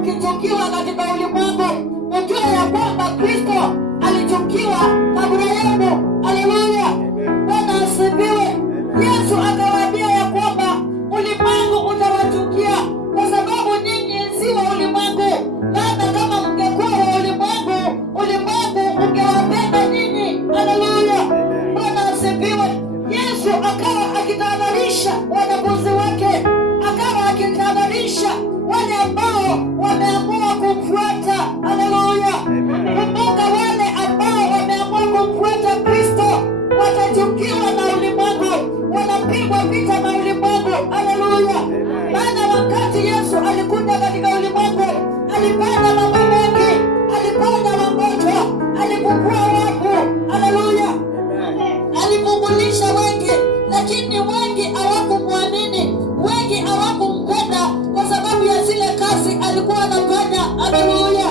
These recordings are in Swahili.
ukichukiwa katika ulimwengu, ujue ya kwamba Kristo alichukiwa kabla yenu. Haleluya, Bwana asifiwe. Yesu akawaambia ya kwamba ulimwengu utawachukia kwa sababu nyinyi si wa ulimwengu, maana kama mngekuwa wa ulimwengu, ulimwengu ungewapenda nyinyi. Haleluya, Bwana asifiwe. Yesu akawa akitahadharisha wanafunzi wake, akawa akitahadharisha wale ambao wameamua kumfuata. Haleluya, kumbuka wale ambao wameamua kumfuata Kristo watachukiwa na ulimwengu, wanapigwa vita na ulimwengu. Haleluya, maana wakati Yesu alikuja katika ulimwengu alifanya mambo mengi, aliponya wagonjwa, alifufua wafu. Haleluya, alifungulisha wengi, lakini wengi hawakumwamini, wengi hawakumpenda kwa sababu ya zile kazi alikuwa anafanya. Haleluya,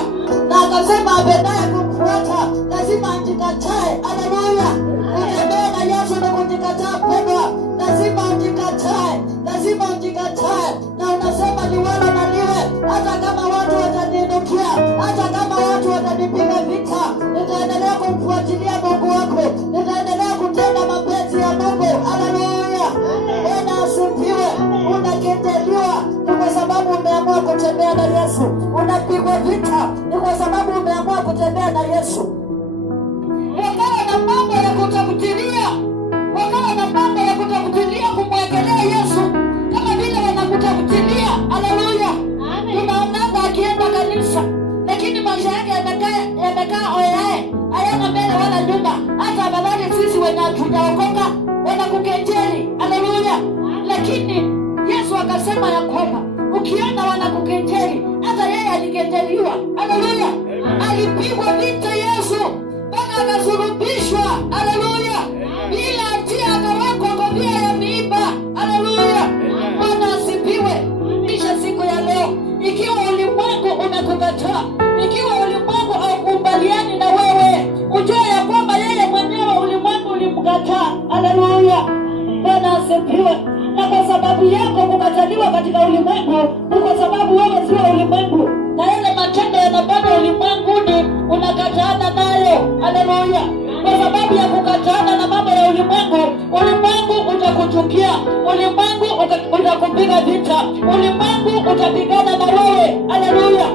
na akasema apendaye kumfuata lazima ajikatae. Haleluya, kutembea na Yesu na kujikataa pendwa, lazima ujikatae, lazima ujikatae. Na unasema ni wala na liwe, hata kama watu wataniinukia, hata kama watu watanipiga vita, nitaendelea kumfuatilia Mungu wako, nitaendelea kutenda mapenzi ya Mungu. Haleluya, Bwana asifiwe. Unakataliwa ni kwa sababu umeamua kutembea na Yesu, unapigwa vita ni kwa sababu umeamua kutembea na Yesu. Wakawa na mambo ya kutafutilia, wakawa na mambo ya kutafutilia kumwekelea Yesu kama vile wanakutafutilia. Haleluya, tunaonanga akienda kanisa, lakini maisha yake yamekaa oyae, hayana mbele wala nyuma. Hata afadhali sisi wenye hatujaokoka wanakukejeli. Haleluya, lakini Yesu akasema ya kwamba ukiona wanakukejeli, hata yeye alikejeliwa. Haleluya, alipigwa vita Yesu mpaka akasulubishwa. Haleluya, bila hatia akawekwa kofia ya miiba. Haleluya, Bwana asifiwe. Kisha siku ya leo, ikiwa ulimwengu umekukataa, ikiwa ulimwengu haukubaliani na wewe, ujue ya kwamba yeye mwenyewe ulimwengu ulimkataa. Haleluya, Bwana asifiwe. Na kwa sababu yako kukataliwa katika ulimwengu, ni kwa sababu wewe si wa ulimwengu, na yale matendo yanafanya ulimwenguni unakataana nayo. Haleluya, kwa sababu ya kukataana na mambo ya ulimwengu, ulimwengu utakuchukia, ulimwengu utakupiga vita, ulimwengu utapigana na wewe. Haleluya,